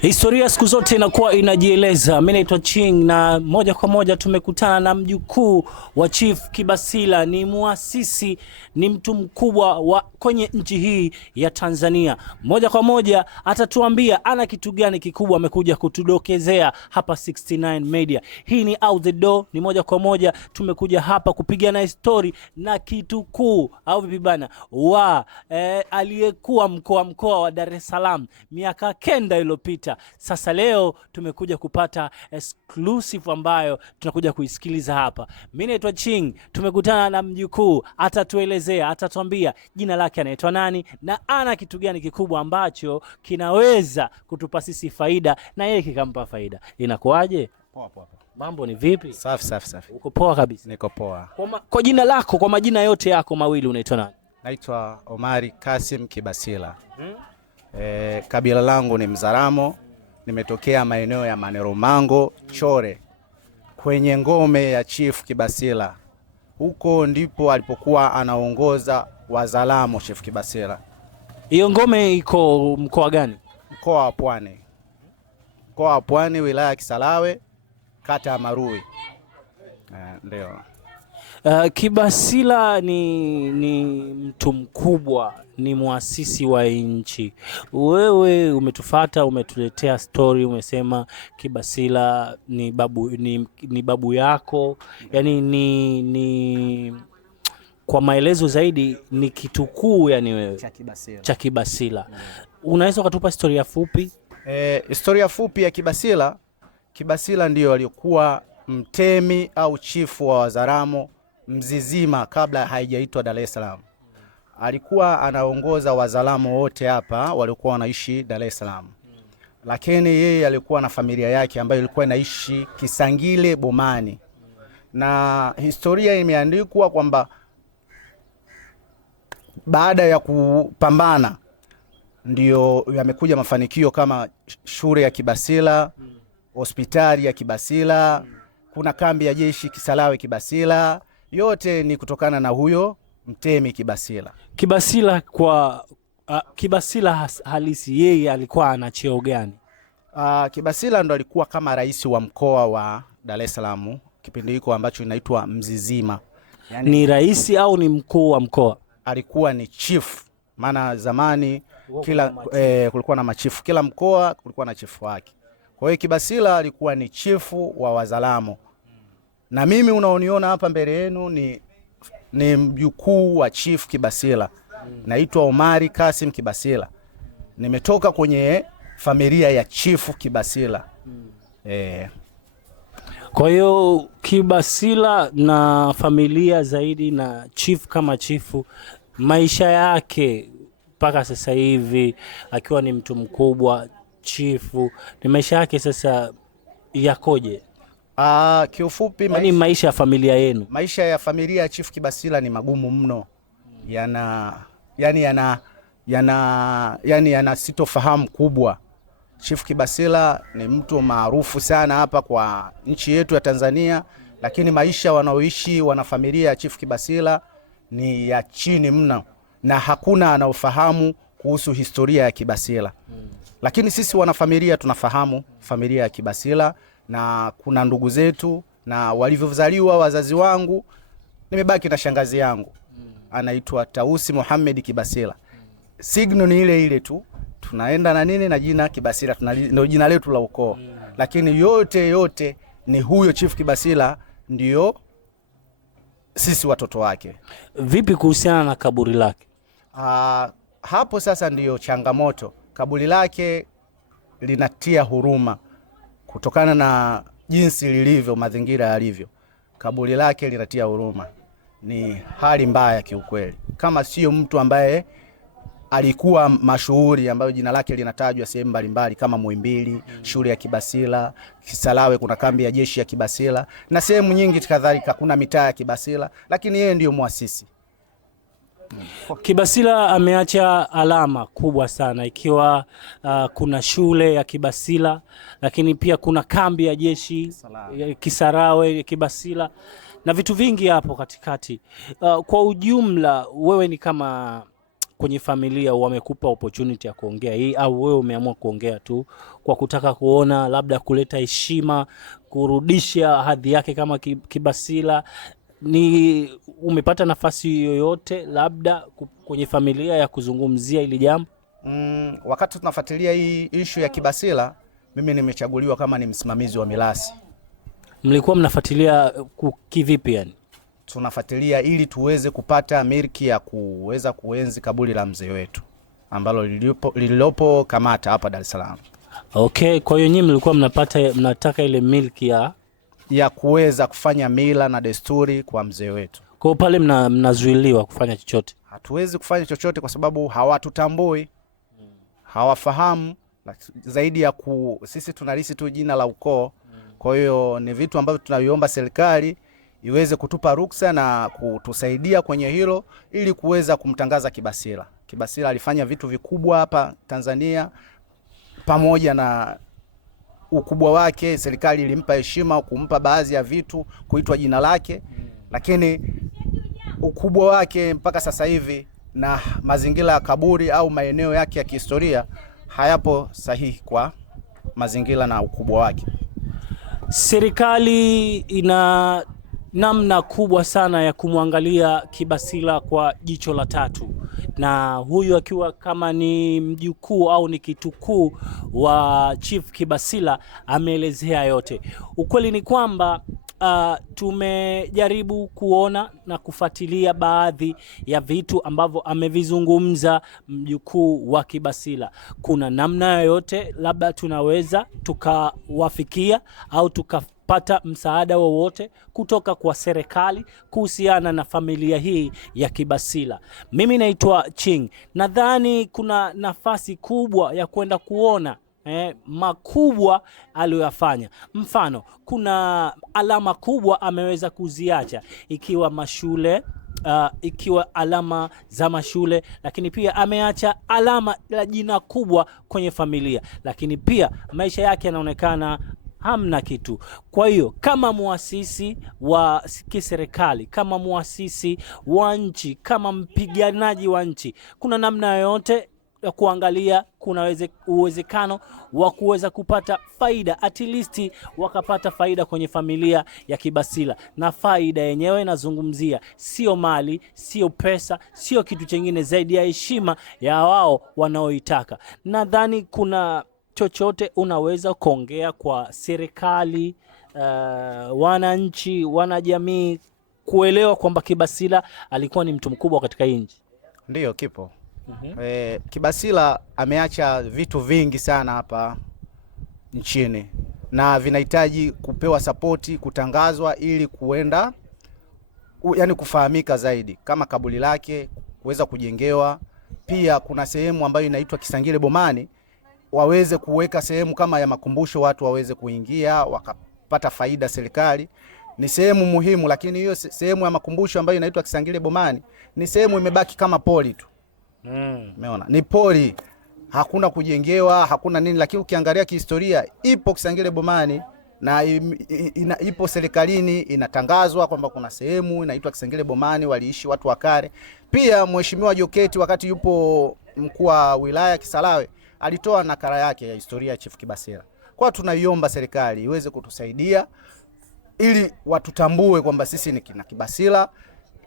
Historia siku zote inakuwa inajieleza. Mimi naitwa Ching na moja kwa moja tumekutana na mjukuu wa Chief Kibasila. Ni muasisi, ni mtu mkubwa wa kwenye nchi hii ya Tanzania. Moja kwa moja atatuambia ana kitu gani kikubwa amekuja kutudokezea hapa 69 Media. Hii ni Out the Door, ni moja kwa moja tumekuja hapa kupiga na story na kitu kuu au vipi bana wa aliyekuwa mkoa wa Dar es Salaam miaka 9 iliyopita. Sasa leo tumekuja kupata exclusive ambayo tunakuja kuisikiliza hapa. Mimi naitwa Ching, tumekutana na mjukuu, atatuelezea, atatuambia jina lake anaitwa nani na ana kitu gani kikubwa ambacho kinaweza kutupa sisi faida na yeye kikampa faida. Inakuaje? Poa. Mambo ni vipi? Safi. Uko poa kabisa? Niko poa. Kwa jina lako, kwa majina yote yako mawili unaitwa nani? Naitwa Omari Kasim Kibasila. Kabila langu ni Mzaramo. Nimetokea maeneo ya Maneromango, Chore, kwenye ngome ya Chief Kibasila. Huko ndipo alipokuwa anaongoza Wazalamo Chief Kibasila. Hiyo ngome iko mkoa gani? Mkoa wa Pwani. Mkoa wa Pwani, wilaya ya Kisarawe, kata ya Marui. Ndio. Kibasila ni mtu mkubwa, ni muasisi wa nchi. Wewe umetufuata, umetuletea story, umesema Kibasila ni babu yako. Yani ni kwa maelezo zaidi ni kitukuu yani wewe cha Kibasila. Unaweza kutupa historia fupi? Historia fupi ya Kibasila. Kibasila ndio alikuwa mtemi au chifu wa Wazaramo Mzizima kabla haijaitwa Dar es Salaam. Alikuwa anaongoza Wazaramo wote hapa walikuwa wanaishi Dar es Salaam. Lakini yeye alikuwa na familia yake ambayo ilikuwa inaishi Kisangile Bomani. Na historia imeandikwa kwamba baada ya kupambana ndio yamekuja mafanikio kama shule ya Kibasila, hospitali ya Kibasila, kuna kambi ya jeshi Kisarawe Kibasila. Yote ni kutokana na huyo mtemi Kibasila. Kibasila halisi yeye alikuwa ana cheo gani? Kibasila ndo alikuwa kama rais wa mkoa wa Dar es Salaam kipindi hiko ambacho inaitwa Mzizima. Yani, ni rais au ni mkuu wa mkoa? Alikuwa ni chief. Maana zamani kulikuwa na machifu, kila mkoa kulikuwa na chifu wake. Kwa hiyo Kibasila alikuwa ni chifu wa Wazaramo. Na mimi unaoniona hapa mbele yenu ni mjukuu wa Chief Kibasila. Naitwa Omari Kasim Kibasila. Nimetoka kwenye familia ya Chief Kibasila. Kwa hiyo Kibasila na familia zaidi na chief kama chifu, maisha yake mpaka sasa hivi akiwa ni mtu mkubwa chifu, ni maisha yake sasa yakoje? Kiufupi maisha ya familia yenu. Maisha ya familia ya Chief Kibasila ni magumu mno. Yana sitofahamu kubwa. Chief Kibasila ni mtu maarufu sana hapa kwa nchi yetu ya Tanzania, lakini maisha wanaoishi wanafamilia ya Chief Kibasila ni ya chini mno na hakuna anaofahamu kuhusu historia ya Kibasila. Lakini sisi wanafamilia tunafahamu familia ya Kibasila na kuna ndugu zetu na walivyozaliwa wazazi wangu. Nimebaki na shangazi yangu anaitwa Tausi Mohamed Kibasila. Signal ni ile tu, tunaenda na nini na jina Kibasila, ndio jina letu la ukoo. Lakini yote ni huyo Chief Kibasila ndio sisi watoto wake. Vipi kuhusiana na kaburi lake? Hapo sasa ndio changamoto. Kaburi lake linatia huruma kutokana na jinsi lilivyo, mazingira yalivyo. Kaburi lake linatia huruma. Ni hali mbaya kiukweli. Kama sio mtu ambaye alikuwa mashuhuri ambayo jina lake linatajwa sehemu mbalimbali kama Muhimbili, shule ya Kibasila, Kisarawe kuna kambi ya jeshi ya Kibasila na sehemu nyingi kadhalika kuna mitaa ya Kibasila, lakini yeye ndio muasisi. Kibasila ameacha alama kubwa sana ikiwa kuna shule ya Kibasila, lakini pia kuna kambi ya jeshi Kisarawe Kibasila na vitu vingi hapo katikati. Kwa ujumla wewe ni kama kwenye familia wamekupa opportunity ya kuongea hii, au wewe umeamua kuongea tu kwa kutaka kuona labda kuleta heshima, kurudisha hadhi yake kama Kibasila? Ni umepata nafasi yoyote labda kwenye familia ya kuzungumzia hili jambo? Wakati tunafuatilia hii issue ya Kibasila, mimi nimechaguliwa kama ni msimamizi wa mirasi. Mlikuwa mnafuatilia kivipi yani? Tunafuatilia ili tuweze kupata milki ya kuweza kuenzi kaburi la mzee wetu ambalo lililopo Kamata hapa Dar es Salaam. Okay, kwa hiyo nyinyi mlikuwa mnataka ile milki ya kuweza kufanya mila na desturi kwa mzee wetu. Kwa pale mnazuiliwa kufanya chochote? Hatuwezi kufanya chochote kwa sababu hawatutambui, hawafahamu, zaidi ya sisi tunalisi tu jina la ukoo. Kwa hiyo ni vitu ambavyo tunaiomba serikali iweze kutupa ruksa na kutusaidia kwenye hilo ili kuweza kumtangaza Kibasila. Kibasila alifanya vitu vikubwa hapa Tanzania, pamoja na ukubwa wake serikali ilimpa heshima, kumpa baadhi ya vitu kuitwa jina lake, lakini ukubwa wake mpaka sasa hivi na mazingira ya kaburi au maeneo yake ya kihistoria hayapo sahihi kwa mazingira na ukubwa wake. Serikali ina namna kubwa sana ya kumwangalia Kibasila kwa jicho la tatu, na huyu akiwa kama ni mjukuu au ni kitukuu wa Chief Kibasila ameelezea yote. Ukweli ni kwamba tumejaribu kuona na kufuatilia baadhi ya vitu ambavyo amevizungumza mjukuu wa Kibasila. Kuna namna yoyote labda tunaweza tukawafikia au tukapata msaada wowote kutoka kwa serikali kuhusiana na familia hii ya Kibasila? Mimi naitwa Ching. Nadhani kuna nafasi kubwa ya kwenda kuona makubwa aliyoyafanya. Mfano, kuna alama kubwa ameweza kuziacha, ikiwa mashule, ikiwa alama za mashule, lakini pia ameacha alama la jina kubwa kwenye familia, lakini pia maisha yake yanaonekana hamna kitu. Kwa hiyo kama muasisi wa kiserikali, kama muasisi wa nchi, kama mpiganaji wa nchi, kuna namna yoyote ya kuangalia kuna uwezekano wa kuweza kupata faida, at least wakapata faida kwenye familia ya Kibasila. Na faida yenyewe nazungumzia sio mali, sio pesa, sio kitu chengine zaidi ya heshima ya wao wanaoitaka. Nadhani kuna chochote unaweza kuongea kwa serikali, wananchi, wanajamii kuelewa kwamba Kibasila alikuwa ni mtu mkubwa katika nchi? Ndiyo, kipo. Kibasila ameacha vitu vingi sana hapa nchini na vinahitaji kupewa sapoti, kutangazwa ili kuenda yani kufahamika zaidi, kama kaburi lake kuweza kujengewa. Pia kuna sehemu ambayo inaitwa Kisangile Bomani, waweze kuweka sehemu kama ya makumbusho, watu waweze kuingia wakapata faida serikali. Ni sehemu muhimu, lakini hiyo sehemu ya makumbusho ambayo inaitwa Kisangile Bomani ni sehemu imebaki kama poli tu. Umeona? Ni poli, hakuna kujengewa, hakuna nini, lakini ukiangalia kihistoria ipo Kisangile Bomani na ipo serikalini, inatangazwa kwamba kuna sehemu inaitwa Kisangile Bomani waliishi watu wa kale. Pia Mheshimiwa Joketi wakati yupo mkuu wa wilaya Kisarawe alitoa nakala yake ya historia ya Chief Kibasila. Kwa tunaiomba serikali iweze kutusaidia ili watutambue kwamba sisi ni kina Kibasila,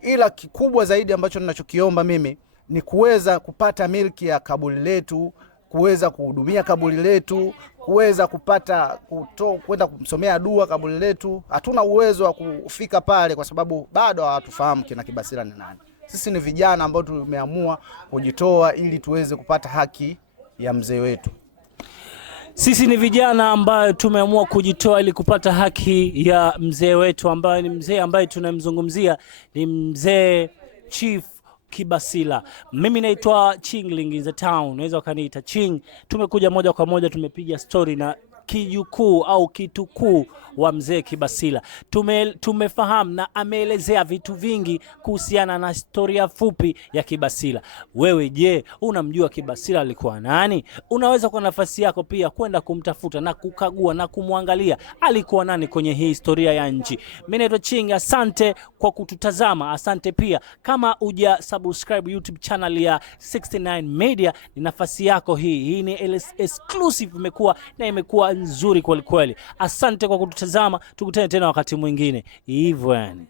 ila kikubwa zaidi ambacho ninachokiomba mimi ni kuweza kupata milki ya kaburi letu, kuweza kuhudumia kaburi letu, kuweza kupata kwenda kumsomea dua kaburi letu. Hatuna uwezo wa kufika pale kwa sababu bado hawatufahamu kina Kibasila ni nani. Sisi ni vijana ambao tumeamua kujitoa ili tuweze kupata haki ya mzee wetu. Sisi ni vijana ambao tumeamua kujitoa ili kupata haki ya mzee wetu, ambaye ni mzee ambaye tunamzungumzia ni mzee Chief Kibasila. Mimi naitwa Chingling in the town, unaweza ukaniita Ching. Tumekuja moja kwa moja, tumepiga story na kijukuu au kitukuu wa mzee Kibasila. Tumefahamu na ameelezea vitu vingi kuhusiana na historia fupi ya Kibasila. Wewe je, unamjua Kibasila alikuwa nani? Unaweza kwa nafasi yako pia kwenda kumtafuta na kukagua na kumwangalia alikuwa nani kwenye hii historia ya nchi. Mimi naitwa Ching, asante kwa kututazama. Asante pia kama uja subscribe YouTube channel ya 69 Media, ni nafasi yako hii. Hii ni exclusive imekuwa nzuri kweli kweli. Asante kwa kututazama, tukutane tena wakati mwingine. Hivyo yani.